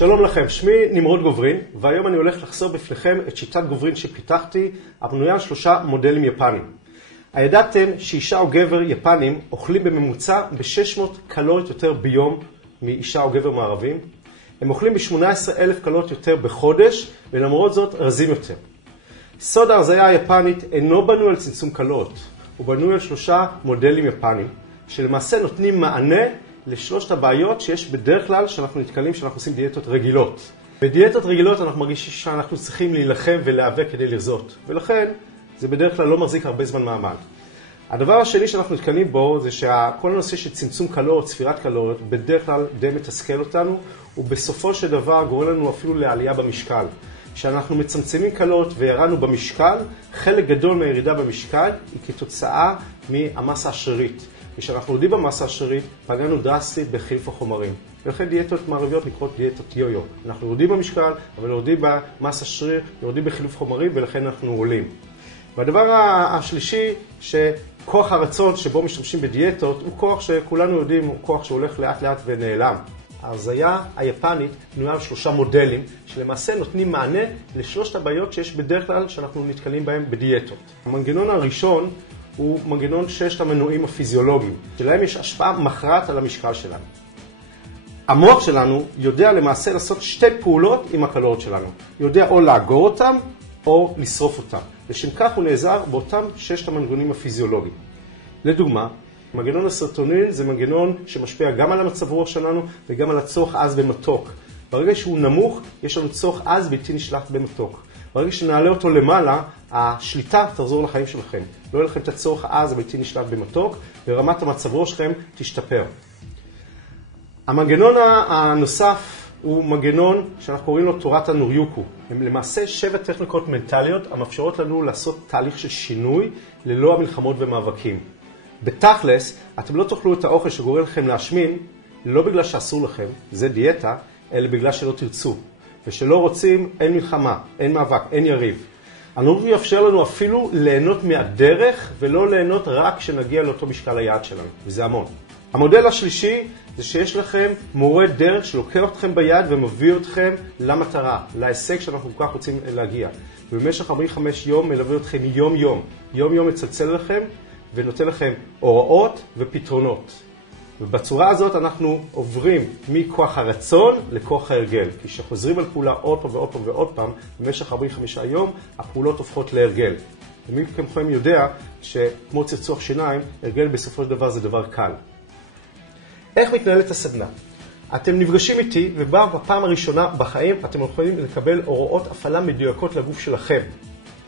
שלום לכם, שמי נמרוד גוברין, והיום אני הולך לחשוף בפניכם את שיטת גוברין שפיתחתי, הבנויה על 3 מודלים יפניים. הידעתם שאישה או גבר יפנים אוכלים בממוצע ב-600 קלוריות יותר ביום מאישה או גבר מערבים? הם אוכלים ב-18,000 קלוריות יותר בחודש, ולמרות זאת רזים יותר. סוד ההרזיה היפנית אינו בנוי על צמצום קלוריות, הוא בנוי על 3 מודלים יפניים, שלמעשה נותנים מענה לשלושת הבעיות שיש בדרך כלל שאנחנו נתקלים כשאנחנו עושים דיאטות רגילות. בדיאטות רגילות אנחנו מרגישים שאנחנו צריכים להילחם ולהיאבק כדי לרזות, ולכן זה בדרך כלל לא מחזיק הרבה זמן מעמד. הדבר השני שאנחנו נתקלים בו זה שכל הנושא של צמצום קלוריות, ספירת קלוריות, בדרך כלל די מתסכל אותנו, ובסופו של דבר גורם לנו אפילו לעלייה במשקל. כשאנחנו מצמצמים קלוריות וירדנו במשקל, חלק גדול מהירידה במשקל היא כתוצאה מהמסה השרירית. כשאנחנו יורדים במסה השרירית, פגענו דרסטית בחילוף החומרים. ולכן דיאטות מערביות נקראות דיאטות יו-יו. אנחנו יורדים במשקל, אבל יורדים במסה השריר, יורדים בחילוף חומרים, ולכן אנחנו עולים. והדבר השלישי, שכוח הרצון שבו משתמשים בדיאטות, הוא כוח שכולנו יודעים, הוא כוח שהולך לאט לאט ונעלם. ההרזיה היפנית בנויה על 3 מודלים, שלמעשה נותנים מענה לשלושת הבעיות שיש בדרך כלל שאנחנו נתקלים בהם בדיאטות. המנגנון הראשון הוא מנגנון 6 המנועים הפיזיולוגיים, שלהם יש השפעה מכרעת על המשקל שלנו. המוח שלנו יודע למעשה לעשות 2 פעולות עם הקלוריות שלנו. יודע או לאגור אותם או לשרוף אותם. לשם כך הוא נעזר באותם 6 המנגנונים הפיזיולוגיים. לדוגמה, מנגנון הסרטונין זה מנגנון שמשפיע גם על המצב רוח שלנו וגם על הצורך עז במתוק. ברגע שהוא נמוך, יש לנו צורך עז בלתי נשלט במתוק. ברגע שנעלה אותו למעלה, השליטה תחזור לחיים שלכם. לא יהיה לכם את הצורך עז הבלתי נשלט במתוק, ורמת המצב רוח שלכם תשתפר. המנגנון הנוסף הוא מנגנון שאנחנו קוראים לו תורת הנוריוקו. הם למעשה 7 טכניקות מנטליות המאפשרות לנו לעשות תהליך של שינוי ללא המלחמות ומאבקים. בתכלס, אתם לא תאכלו את האוכל שגורם לכם להשמין, לא בגלל שאסור לכם, זה דיאטה, אלא בגלל שלא תרצו. ושלא רוצים, אין מלחמה, אין מאבק, אין יריב. הנוריוקו יאפשר לנו אפילו ליהנות מהדרך, ולא ליהנות רק כשנגיע לאותו משקל היעד שלנו, וזה המון. המודל השלישי זה שיש לכם מורה דרך שלוקח אתכם ביד ומביא אתכם למטרה, להישג שאנחנו כל כך רוצים להגיע. ובמשך 45 יום מלווה אתכם יום-יום. יום-יום מצלצל לכם ונותן לכם הוראות ופתרונות. ובצורה הזאת אנחנו עוברים מכוח הרצון לכוח ההרגל. כי כשחוזרים על פעולה עוד פעם ועוד פעם ועוד פעם, במשך 45 יום הפעולות הופכות להרגל. ומי מכם יודע שכמו צחצוח שיניים, הרגל בסופו של דבר זה דבר קל. איך מתנהלת הסדנה? אתם נפגשים איתי ובפעם הראשונה בחיים אתם יכולים לקבל הוראות הפעלה מדויקות לגוף שלכם.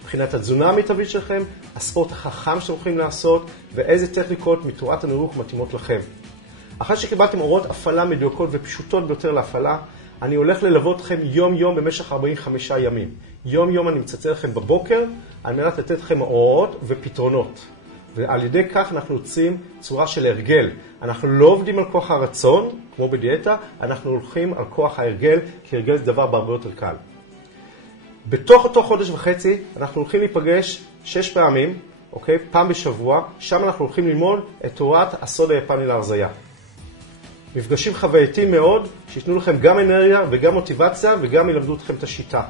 מבחינת התזונה המיטבית שלכם, הספורט החכם שאתם יכולים לעשות ואיזה טכניקות מתורת הנוריוקו מתאימות לכם. אחרי שקיבלתם הוראות הפעלה מדויקות ופשוטות ביותר להפעלה, אני הולך ללוות אתכם יום-יום במשך 45 ימים. יום-יום אני מצלצל לכם בבוקר על מנת לתת לכם הוראות ופתרונות. ועל ידי כך אנחנו יוצרים צורה של הרגל. אנחנו לא עובדים על כוח הרצון, כמו בדיאטה, אנחנו הולכים על כוח ההרגל, כי הרגל זה דבר בהרבה יותר קל. בתוך אותו חודש וחצי אנחנו הולכים להיפגש 6 פעמים, פעם בשבוע, שם אנחנו הולכים ללמוד את תורת הסוד היפני להרזיה. מפגשים חווייתיים מאוד, שיתנו לכם גם אנרגיה וגם מוטיבציה וגם ילמדו אתכם את השיטה.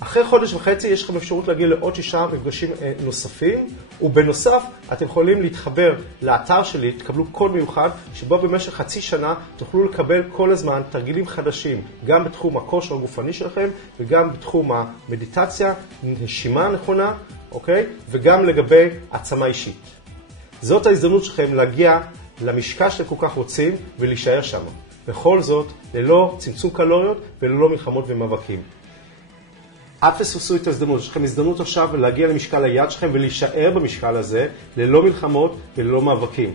אחרי חודש וחצי יש לכם אפשרות להגיע לעוד 6 מפגשים נוספים, ובנוסף אתם יכולים להתחבר לאתר שלי, תקבלו קוד מיוחד, שבו במשך חצי שנה תוכלו לקבל כל הזמן תרגילים חדשים, גם בתחום הכושר הגופני שלכם, וגם בתחום המדיטציה, נשימה נכונה, וגם לגבי עצמה אישית. זאת ההזדמנות שלכם להגיע למשקל שאתם כל כך רוצים ולהישאר שם. בכל זאת, ללא צמצום קלוריות וללא מלחמות ומאבקים. אל תפספסו את ההזדמנות, יש לכם הזדמנות עכשיו להגיע למשקל היעד שלכם ולהישאר במשקל הזה ללא מלחמות וללא מאבקים.